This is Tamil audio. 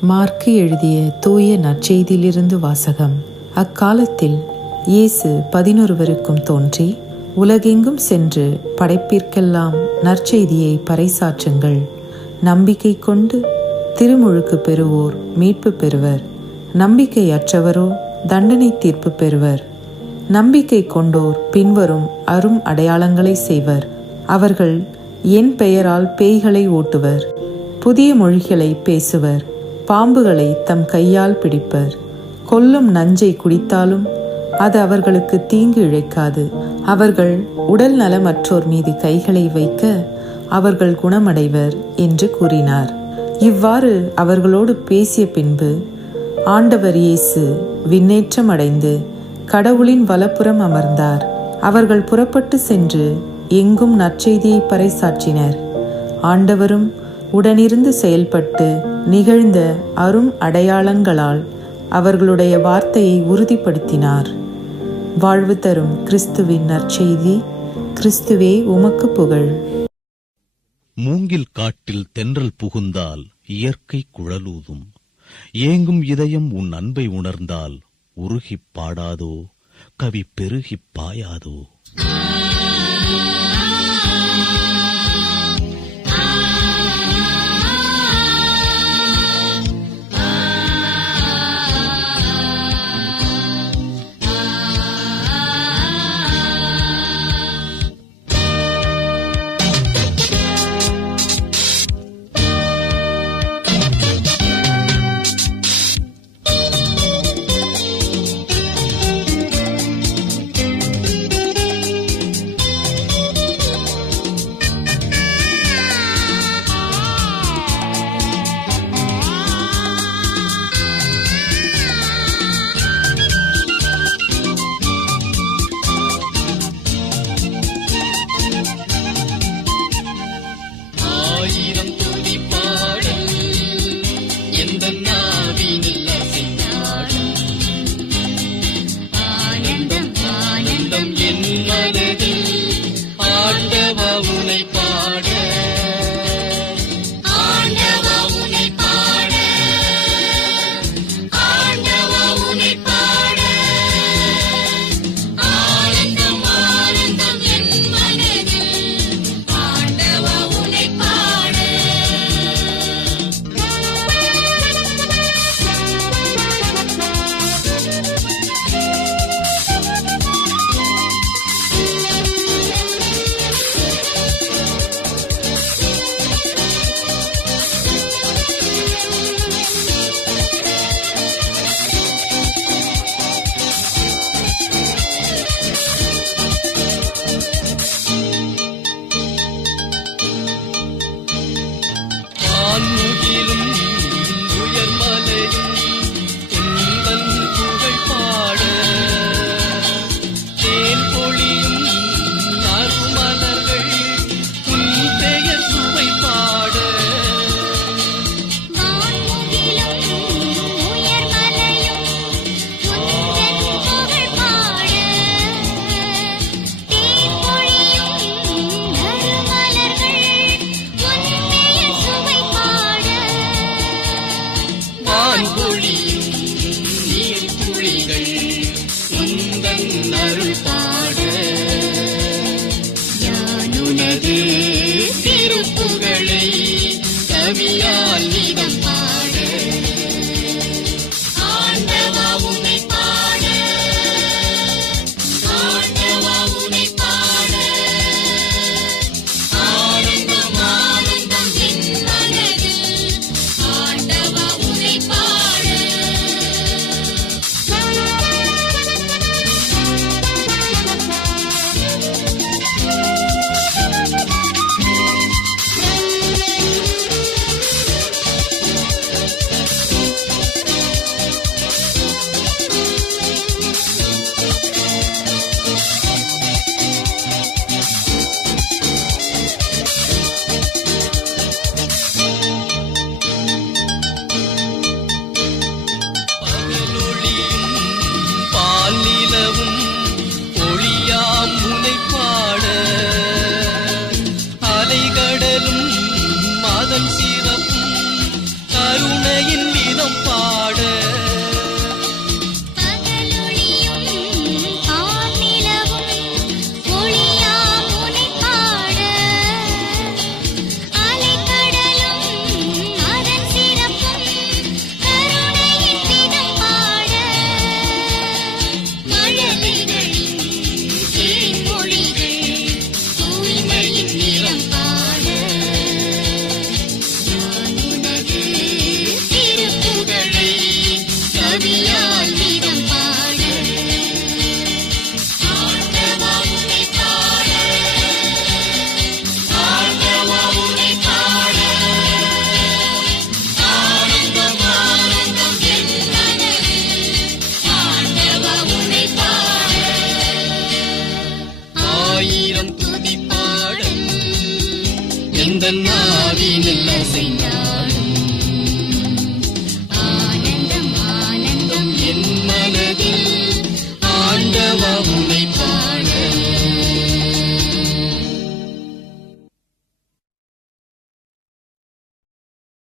மாற்கு எழுதிய தூய நற்செய்தியிலிருந்து வாசகம். அக்காலத்தில் இயேசு 11 தோன்றி, உலகெங்கும் சென்று படைப்பிற்கெல்லாம் நற்செய்தியை பறைசாற்றுங்கள். நம்பிக்கை கொண்டு திருமுழுக்கு பெறுவோர் மீட்பு பெறுவர், நம்பிக்கையற்றவரோ தண்டனை தீர்ப்பு பெறுவர். நம்பிக்கை கொண்டோர் பின்வரும் அரும் அடையாளங்களை செய்வர். அவர்கள் என் பெயரால் பேய்களை ஓட்டுவர், புதிய மொழிகளை பேசுவர், பாம்புகளை தம் கையால் பிடிப்பர், கொல்லும் நஞ்சை குடித்தாலும் அது அவர்களுக்கு தீங்கு இழைக்காது. அவர்கள் உடல் நலமற்றோர் மீது கைகளை வைக்க அவர்கள் குணமடைவர் என்று கூறினார். இவ்வாறு அவர்களோடு பேசிய பின்பு ஆண்டவர் இயேசு விண்ணேற்றம் அடைந்து கடவுளின் வலப்புறம் அமர்ந்தார். அவர்கள் புறப்பட்டு சென்று எங்கும் நற்செய்தியை பறைசாற்றினர். ஆண்டவரும் உடனிருந்து செயல்பட்டு நிகழ்ந்த அரும் அடையாளங்களால் அவர்களுடைய வார்த்தையை உறுதிப்படுத்தினார். வாழ்வு தரும் கிறிஸ்துவின் நற்செய்தி. கிறிஸ்துவே உமக்கு புகழ். மூங்கில் காட்டில் தென்றல் புகுந்தால் இயற்கை குழலூதும். ஏங்கும் இதயம் உன் அன்பை உணர்ந்தால் உருகிப் பாடாதோ, கவி பெருகிப் பாயாதோ. செய்ய